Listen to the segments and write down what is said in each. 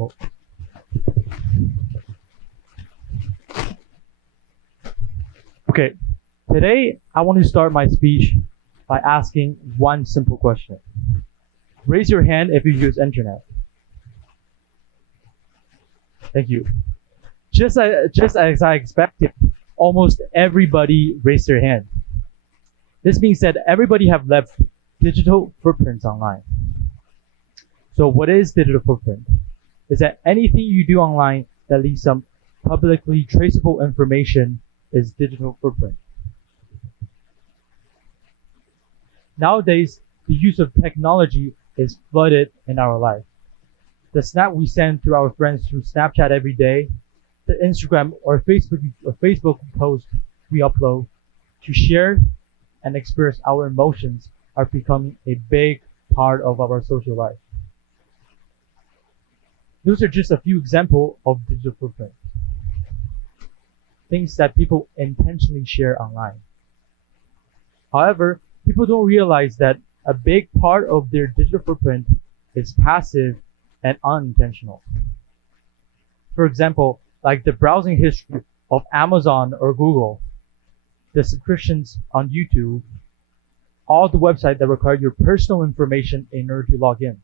Oh. Okay, today I want to start my speech by asking one simple question. Raise your hand if you use internet. Thank you. Just as I expected, almost everybody raised their hand. This means that everybody have left digital footprints online. So what is digital footprint? Is that anything you do online that leaves some publicly traceable information is digital footprint. Nowadays, the use of technology is flooded in our life. The snap we send to our friends through Snapchat every day, the Instagram or Facebook post we upload to share and express our emotions are becoming a big part of our social life. Those are just a few examples of digital footprint. Things that people intentionally share online. However, people don't realize that a big part of their digital footprint is passive and unintentional. For example, like the browsing history of Amazon or Google, the subscriptions on YouTube, all the websites that require your personal information in order to log in.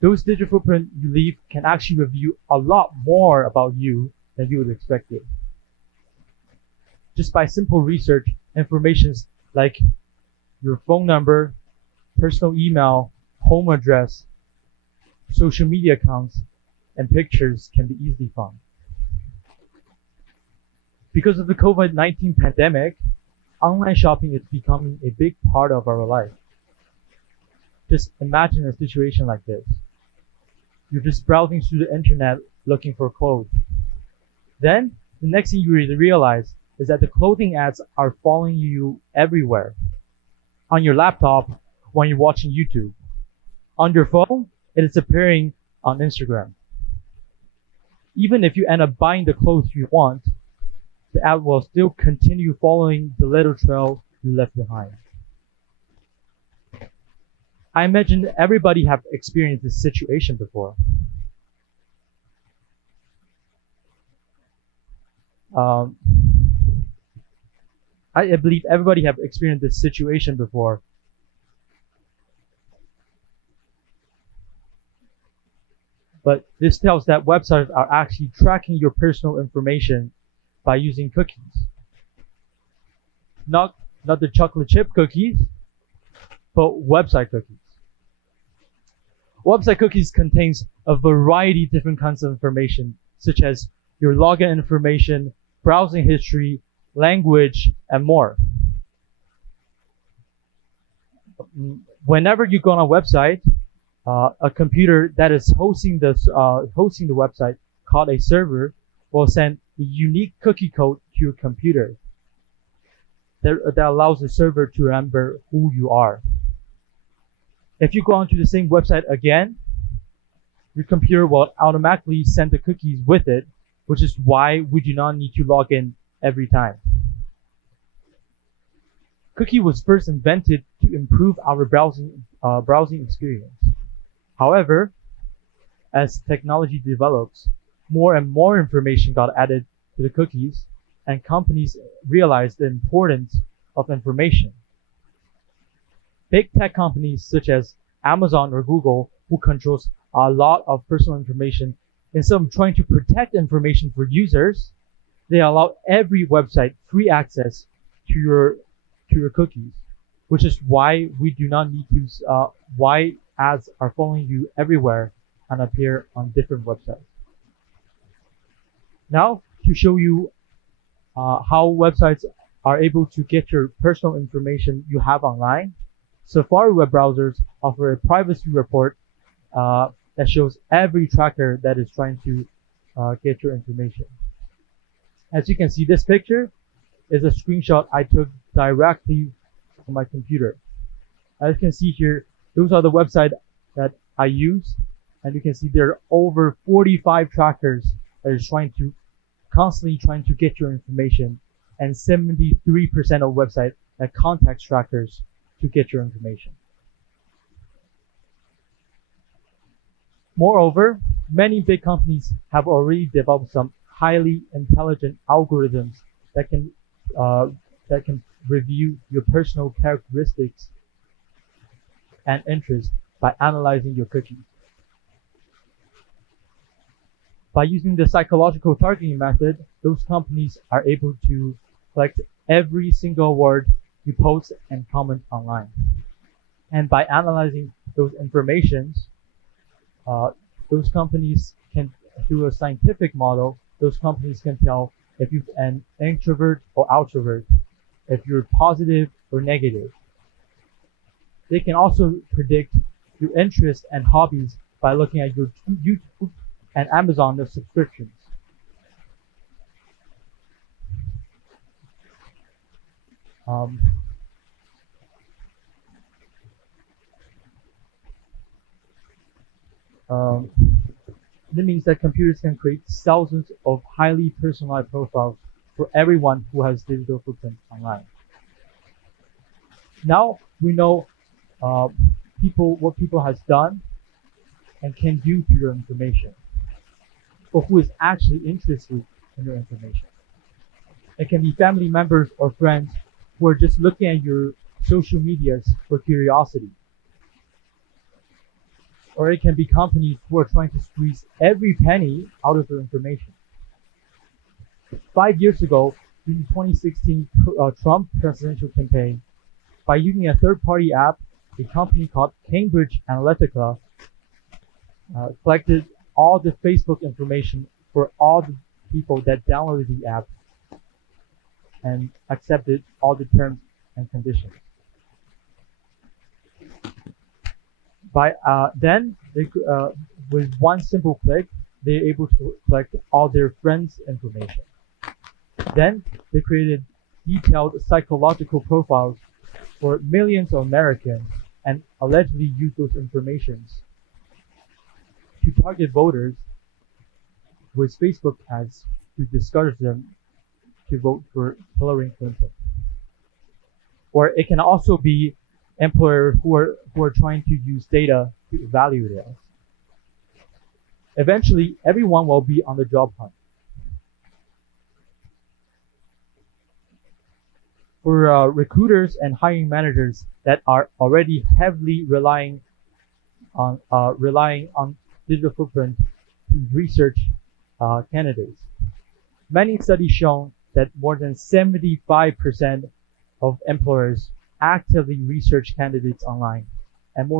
Those digital footprints you leave can actually reveal a lot more about you than you would expect it. Just by simple research, information like your phone number, personal email, home address, social media accounts, and pictures can be easily found. Because of the COVID-19 pandemic, online shopping is becoming a big part of our life. Just imagine a situation like this. You're just browsing through the internet looking for clothes. Then, the next thing you realize is that the clothing ads are following you everywhere. On your laptop, when you're watching YouTube. On your phone, it is appearing on Instagram. Even if you end up buying the clothes you want, the ad will still continue following the little trail you left behind. I imagine everybody have experienced this situation before. I believe everybody have experienced this situation before. But this tells that websites are actually tracking your personal information by using cookies. Not the chocolate chip cookies, but website cookies. Website cookies contains a variety of different kinds of information, such as your login information, browsing history, language, and more. Whenever you go on a website, a computer that is hosting the website, called a server, will send a unique cookie code to your computer that allows the server to remember who you are. If you go onto the same website again, your computer will automatically send the cookies with it, which is why we do not need to log in every time. Cookie was first invented to improve our browsing experience. However, as technology develops, more and more information got added to the cookies, and companies realized the importance of information. Big tech companies such as Amazon or Google, who controls a lot of personal information, instead of trying to protect information for users, they allow every website free access to your cookies, which is why we do not need to, why ads are following you everywhere and appear on different websites. Now, to show you how websites are able to get your personal information you have online, Safari web browsers offer a privacy report that shows every tracker that is trying to get your information. As you can see, this picture is a screenshot I took directly from my computer. As you can see here, those are the websites that I use, and you can see there are over 45 trackers that is constantly trying to get your information, and 73% of websites that contacts trackers to get your information. Moreover, many big companies have already developed some highly intelligent algorithms that can uh, review your personal characteristics and interests by analyzing your cookies. By using the psychological targeting method, those companies are able to collect every single word you post and comment online. And by analyzing those informations, those companies can, through a scientific model, those companies can tell if you're an introvert or outrovert, if you're positive or negative. They can also predict your interests and hobbies by looking at your YouTube and Amazon subscriptions. That means that computers can create thousands of highly personalized profiles for everyone who has digital footprint online. Now we know what people has done and can do to your information, or who is actually interested in your information. It can be family members or friends who are just looking at your social medias for curiosity. Or it can be companies who are trying to squeeze every penny out of your information. 5 years ago, during the 2016 Trump presidential campaign, by using a third-party app, a company called Cambridge Analytica collected all the Facebook information for all the people that downloaded the app and accepted all the terms and conditions. Then, with one simple click, they're able to collect all their friends' information. Then, they created detailed psychological profiles for millions of Americans and allegedly used those informations to target voters with Facebook ads to discourage them to vote for Hillary Clinton. Or it can also be employers who are trying to use data to evaluate us. Eventually, everyone will be on the job hunt. For recruiters and hiring managers that are already heavily relying on digital footprint to research candidates, many studies show that more than 75% of employers actively research candidates online, and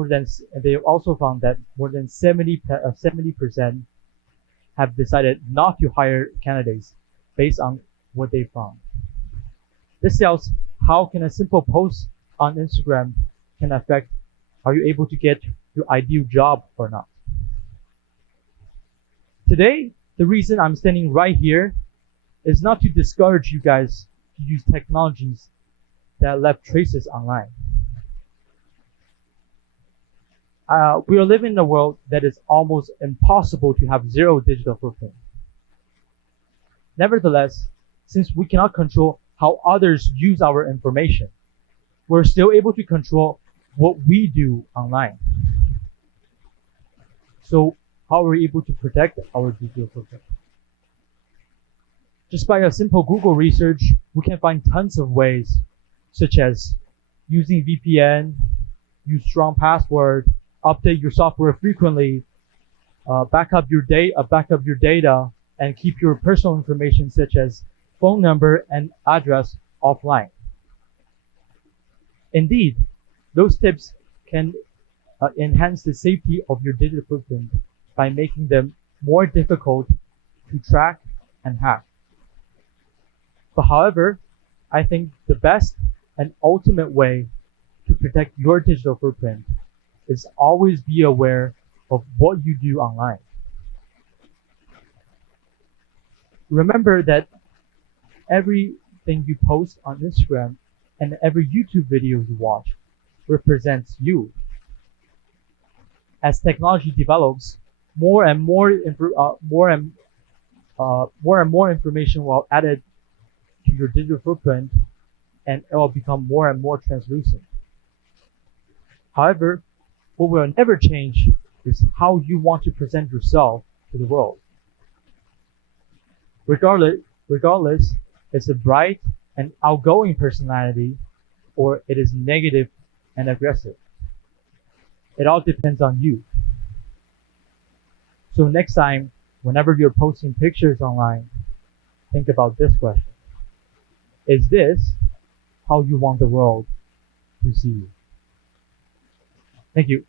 they also found that more than 70% have decided not to hire candidates based on what they found. This tells how can a simple post on Instagram can affect are you able to get your ideal job or not. Today, the reason I'm standing right here is not to discourage you guys to use technologies that left traces online. We are living in a world that is almost impossible to have zero digital footprint. Nevertheless, since we cannot control how others use our information, we're still able to control what we do online. So how are we able to protect our digital footprint? Just by a simple Google research, we can find tons of ways, such as using VPN, use strong password, update your software frequently, back up your data, and keep your personal information such as phone number and address offline. Indeed, those tips can enhance the safety of your digital footprint by making them more difficult to track and hack. But however, I think the best and ultimate way to protect your digital footprint is always be aware of what you do online. Remember that everything you post on Instagram and every YouTube video you watch represents you. As technology develops, more and more information will be added to your digital footprint, and it will become more and more translucent. However, what will never change is how you want to present yourself to the world. Regardless, it's a bright and outgoing personality or it is negative and aggressive. It all depends on you. So next time, whenever you're posting pictures online, think about this question. Is this how you want the world to see you? Thank you.